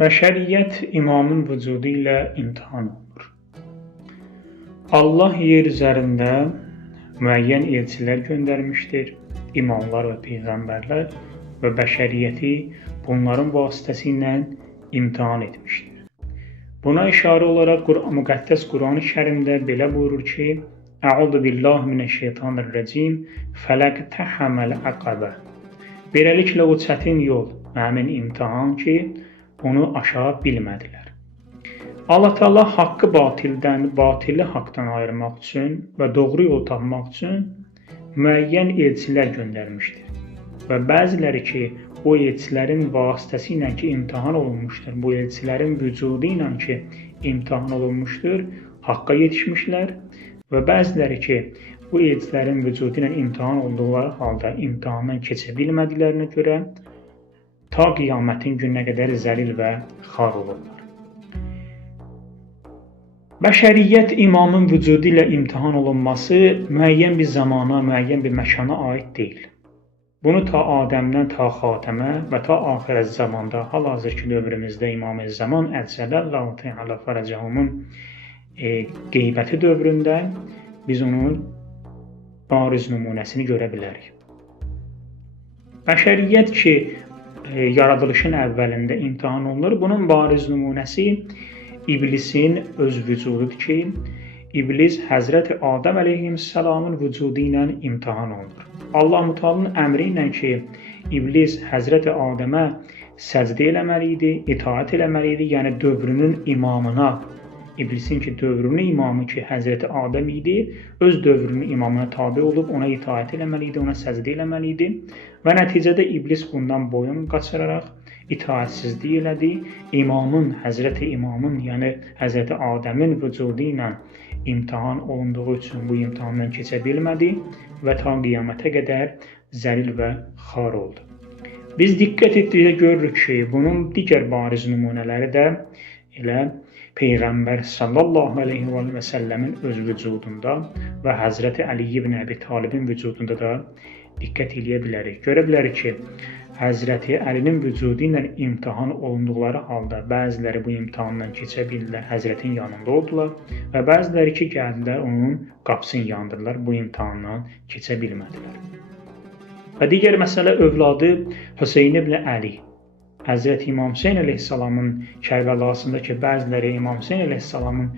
Bəşəriyyət imamın vücudu ilə imtahan olunur. Allah yer üzərində müəyyən elçilər göndərmişdir, imamlar və peyğəmbərlər və bəşəriyyəti bunların vasitəsilə imtahan etmişdir. Buna işarə olaraq müqəddəs Quran-ı Kərimdə belə buyurur ki, Əuzu billahi mineşşeytanirracim, fələqtəhəməl əqəbə. Beləliklə o çətin yol, həmin imtahan ki, onu aşa bilmədilər. Allah Teala haqqı batildən, batili haqdan ayırmaq üçün və doğru yol tapmaq üçün müəyyən elçilər göndərmişdir. Və bəziləri ki, o elçilərin vasitəsilə ki, imtahan olunmuşdur, bu elçilərin vücudu ilə ki, imtahan olunmuşdur, haqqa yetişmişlər və bəziləri ki, bu elçilərin vücudu ilə imtahan olduqları halda imtahandan keçə bilmədiklərinə görə ta qiyamətin gününə qədər zəlil və xar olurlar. Bəşəriyyət imamın vücudu ilə imtahan olunması müəyyən bir zamana, müəyyən bir məkana aid deyil. Bunu ta Adəmdən ta Xatəmə və ta axirət zamanda, hal-hazırki dövrümüzdə İmam-ı Zaman Əlsəllallahu Teala Fərəcəhumun qeybəti dövründə biz onun bariz nümunəsini görə bilərik. Bəşəriyyət ki, yaradılışın əvvəlində imtahan olunur. Bunun bariz nümunəsi İblisin öz vücududur ki, İblis Həzrəti Adəm əleyhissalamın vücudu ilə imtahan olunur. Allah-u Teala'nın əmri ilə ki, İblis Həzrəti Adəmə səcdə eləməli idi, itaət eləməli idi, yəni dövrünün imamına, İblisin ki, dövrünün imamı ki, Həzrəti Adəm idi, öz dövrünün imamına tabi olub, ona itaət eləməli idi, ona səcdə eləməli idi və nəticədə İblis bundan boyun qaçıraraq itaətsizlik elədi. İmamın, Həzrəti İmamın, yəni Həzrəti Adəmin vücudu ilə imtahan olunduğu üçün bu imtahandan keçə bilmədi və ta qiyamətə qədər zəlil və xar oldu. Biz diqqət etdikcə görürük ki, bunun digər bariz nümunələri də elə Peyğəmbər sallallahu aleyhi və səlləmin öz vücudunda və Həzrəti Əli ibn Əbi Talibin vücudunda da diqqət eləyə bilərik. Görə bilərik ki, Həzrəti Əlinin vücudu ilə imtahan olunduqları halda bəziləri bu imtahandan keçə bildilər, Həzrətin yanında oldular və bəziləri ki, gəldilər onun qapısını yandırdılar, bu imtahandan keçə bilmədilər. Və digər məsələ övladı Hüseyn ibn Əli. Həzrəti İmam Hüseyn əleyhissalamın Kərbəlasında ki, bəziləri İmam Hüseyn əleyhissalamın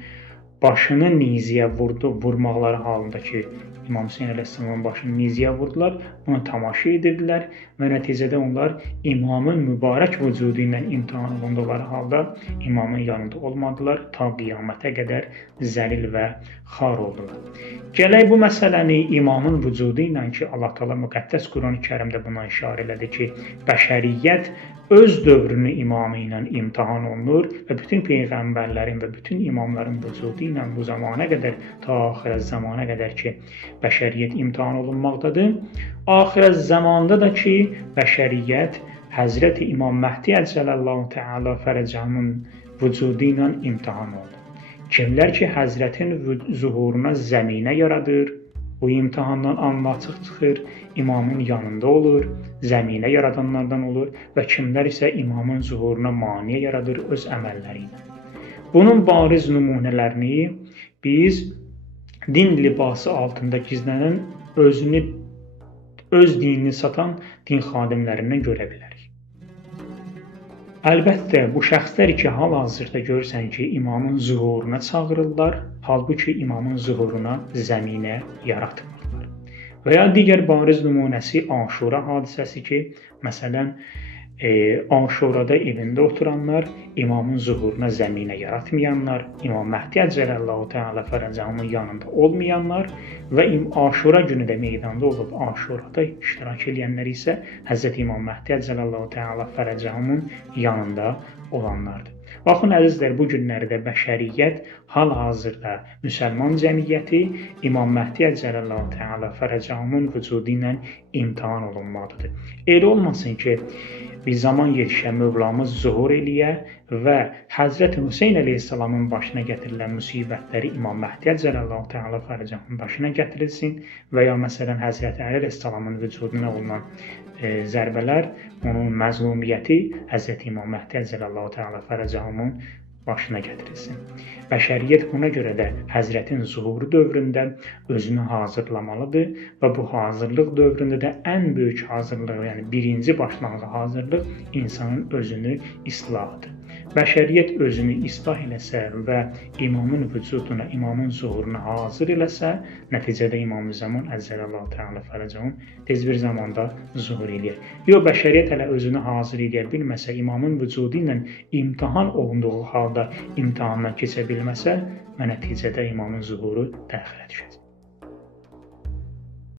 başını niziyə vurmaqları halında ki, İmam Hüseyn əleyhissalamın başını niziyə vurdular, buna tamaşa edirdilər və nəticədə onlar imamın mübarək vücudu ilə imtahan olunduqları halda imamın yanında olmadılar, ta qiyamətə qədər zəlil və xar oldular. Gələk bu məsələni imamın vücudu ilə ki, Allah Teala müqəddəs Quran-ı Kərimdə buna işarə elədi ki, bəşəriyyət öz dövrünün imamı ilə imtahan olunur və bütün peyğəmbərlərin və bütün imamların vücudu ilə bu zamana qədər, ta axirət zamana qədər ki, bəşəriyyət imtahan olunmaqdadır. Axirət zamanda da ki, bəşəriyyət Həzrəti İmam Məhdi Əcələllahu Teala Fərəcəhumun vücudu ilə imtahan olunur. Kimlər ki, Həzrətin zuhuruna zəminə yaradır, bu imtahandan anlaşıq çıxır, imamın yanında olur, zəminə yaradanlardan olur və kimlər isə imamın zuhuruna maniyə yaradır öz əməlləri ilə. Bunun bariz nümunələrini biz din libası altında gizlənən, öz dinini satan din xadimlərindən görə bilərik. Əlbəttə, bu şəxslər ki, hal-hazırda görürsən ki, imamın zuhuruna çağırırlar, halbuki imamın zuhuruna zəminə yaratmırlar. Və ya digər bariz nümunəsi Aşura hadisəsi ki, məsələn, Aşurada evində oturanlar, imamın zuhuruna zəminə yaratmayanlar, İmam Məhdi Əcələllahu Teala Fərəcəhumun yanında olmayanlar və Aşura günü də meydanda olub Aşurada iştirak edənlər isə Həzrəti İmam Məhdi Əcələllahu Teala Fərəcəhumun yanında olanlardır. Baxın, əzizlər, bu günlərdə bəşəriyyət hal-hazırda müsəlman cəmiyyəti İmam Məhdi Əcələllahu Teala Fərəcəhumun vücudu ilə imtahan olunmalıdır. Elə olmasın ki, bir zaman yetişə Mövlamız zuhur eləyə və Həzrəti Hüseyn əleyhissalamın başına gətirilən müsibətləri İmam Məhdi Əcələllahu Teala Fərəcəhumun başına gətirilsin və ya məsələn Həzrəti Əli əleyhissalamın vücuduna olunan zərbələr, onun məzlumiyyəti Hz. İmam Məhdi Əcəlallahu Teala Fərəcəhunun başına gətirilsin. Bəşəriyyət buna görə də Həzrətin zuhuru dövründə özünü hazırlamalıdır və bu hazırlıq dövründə də ən böyük hazırlıq, yəni birinci başlanğıc hazırlıq insanın özünü islahıdır. Bəşəriyyət özünü islah eləsə və imamın vücuduna, imamın zuhuruna hazır eləsə, nəticədə İmam-ı Zaman Əcəlallahu Teala Fərəcəhun tez bir zamanda zuhur eləyir. Yox, bəşəriyyət hələ özünü hazır edə bilməsə, imamın vücudu ilə imtahan olunduğu halda imtahandan keçə bilməsə və nəticədə imamın zuhuru təxirə düşəcək.